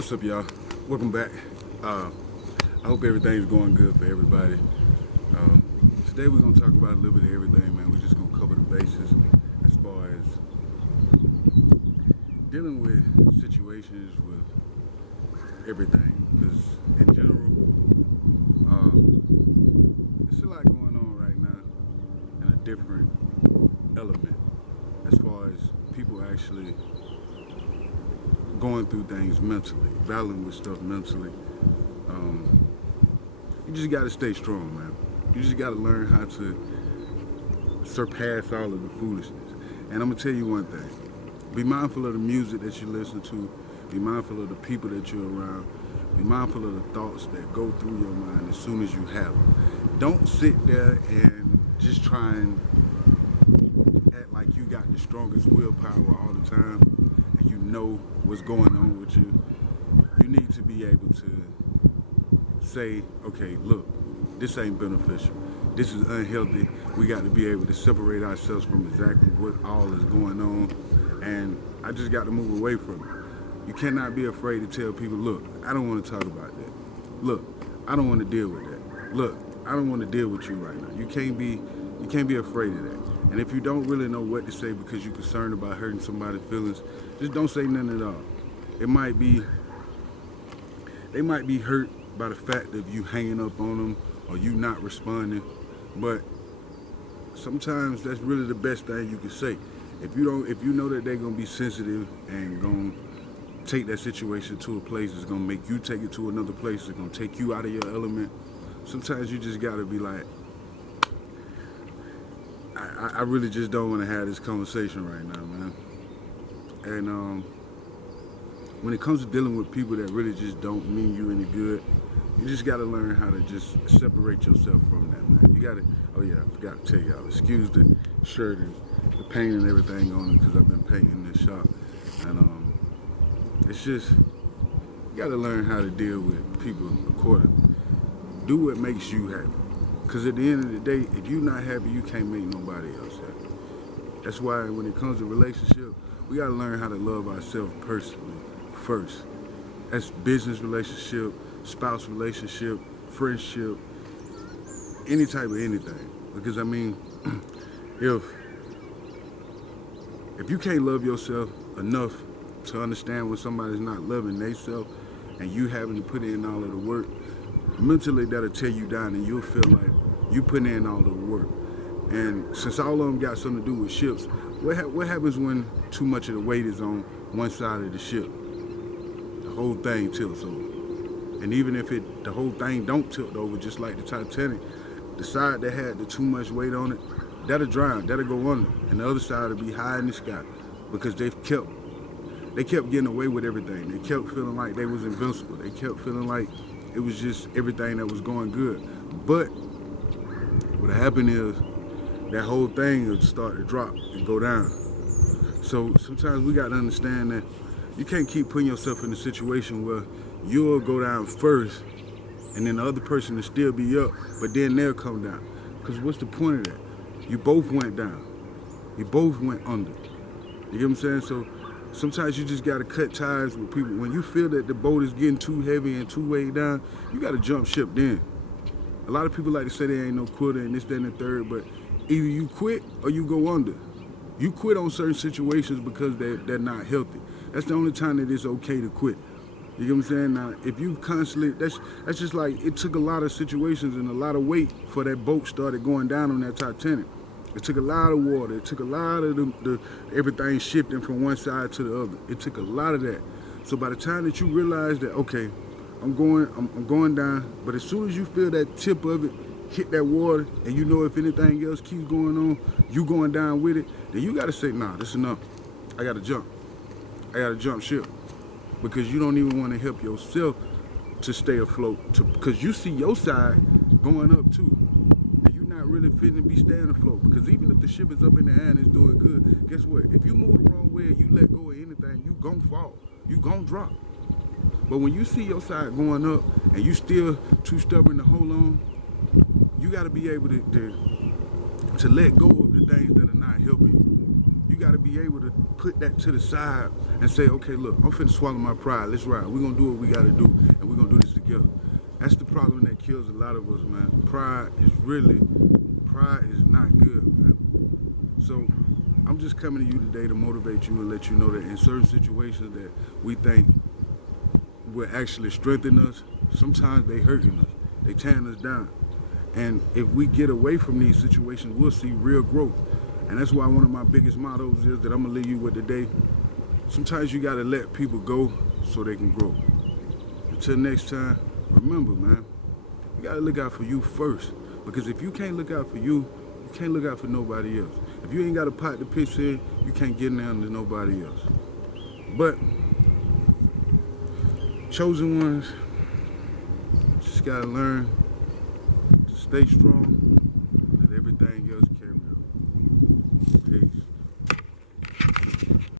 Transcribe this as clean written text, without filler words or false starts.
What's up, y'all? Welcome back. I hope everything's going good for everybody. Today we're gonna talk about a little bit of everything, man. We're just gonna cover the bases as far as dealing with situations with everything. Because in general, it's a lot going on right now in a different element as far as people actually going through things mentally, battling with stuff mentally. You just got to stay strong, man. You just got to learn how to surpass all of the foolishness. And I'm going to tell you one thing. Be mindful of the music that you listen to. Be mindful of the people that you're around. Be mindful of the thoughts that go through your mind as soon as you have them. Don't sit there and just try and act like you got the strongest willpower all the time and you know what's going on with you. You need to be able to say, okay, look, this ain't beneficial. This is unhealthy. We got to be able to separate ourselves from exactly what all is going on. And I just got to move away from it. You cannot be afraid to tell people, look, I don't want to talk about that. Look, I don't want to deal with that. Look, I don't want to deal with you right now. You can't be afraid of that. And if you don't really know what to say because you're concerned about hurting somebody's feelings, just don't say nothing at all. They might be hurt by the fact of you hanging up on them or you not responding, but sometimes that's really the best thing you can say. If you know that they're gonna be sensitive and gonna take that situation to a place that's gonna make you take it to another place, it's gonna take you out of your element, sometimes you just gotta be like, I really just don't want to have this conversation right now, man. And when it comes to dealing with people that really just don't mean you any good, you just got to learn how to just separate yourself from that, man. You got to, oh yeah, I forgot to tell y'all, excuse the shirt and the paint and everything on it because I've been painting this shop. And it's just, you got to learn how to deal with people accordingly. Do what makes you happy. Because at the end of the day, if you're not happy, you can't make nobody else happy. That's why when it comes to relationship, we got to learn how to love ourselves personally first. That's business relationship, spouse relationship, friendship, any type of anything. Because I mean, if you can't love yourself enough to understand when somebody's not loving themselves and you having to put in all of the work, mentally that'll tear you down and you'll feel like you putting in all the work. And since all of them got something to do with ships, what happens when too much of the weight is on one side of the ship? The whole thing tilts over. And even if the whole thing don't tilt over, just like the Titanic, the side that had the too much weight on it, that'll drown, that'll go under. And the other side will be high in the sky because they kept getting away with everything. They kept feeling like they was invincible. They kept feeling like it was just everything that was going good. But what happened is that whole thing would start to drop and go down. So sometimes we got to understand that you can't keep putting yourself in a situation where you'll go down first and then the other person will still be up, but then they'll come down. Because what's the point of that? You both went down. You both went under. You get what I'm saying? So sometimes you just got to cut ties with people. When you feel that the boat is getting too heavy and too weighed down, you got to jump ship then. A lot of people like to say there ain't no quitter and this, that, and the third, but either you quit or you go under. You quit on certain situations because they're not healthy. That's the only time that it's okay to quit. You get what I'm saying? Now, if you constantly, that's just like, it took a lot of situations and a lot of weight for that boat started going down on that Titanic. It took a lot of water. It took a lot of everything shifting from one side to the other. It took a lot of that. So by the time that you realize that, okay, I'm going down, but as soon as you feel that tip of it hit that water, and you know if anything else keeps going on, you going down with it, then you got to say, nah, this enough. I got to jump. I got to jump ship. Because you don't even want to help yourself to stay afloat. Because you see your side going up too. And you're not really fitting to be staying afloat. Because even if the ship is up in the air and it's doing good, guess what? If you move the wrong way and you let go of anything, you gonna fall. You gonna drop. But when you see your side going up and you still too stubborn to hold on, you got to be able to let go of the things that are not helping you. You got to be able to put that to the side and say, okay, look, I'm finna swallow my pride. Let's ride. We're going to do what we got to do, and we're going to do this together. That's the problem that kills a lot of us, man. Pride is not good, man. So I'm just coming to you today to motivate you and let you know that in certain situations that we think will actually strengthen us, sometimes they hurting us. They tearing us down. And if we get away from these situations, we'll see real growth. And that's why one of my biggest mottos is that I'm gonna leave you with today. Sometimes you gotta let people go so they can grow. Until next time, remember, man, you gotta look out for you first. Because if you can't look out for you, you can't look out for nobody else. If you ain't got a pot to piss in, you can't get down to nobody else. But chosen ones just gotta learn to stay strong, let everything else carry on. Peace.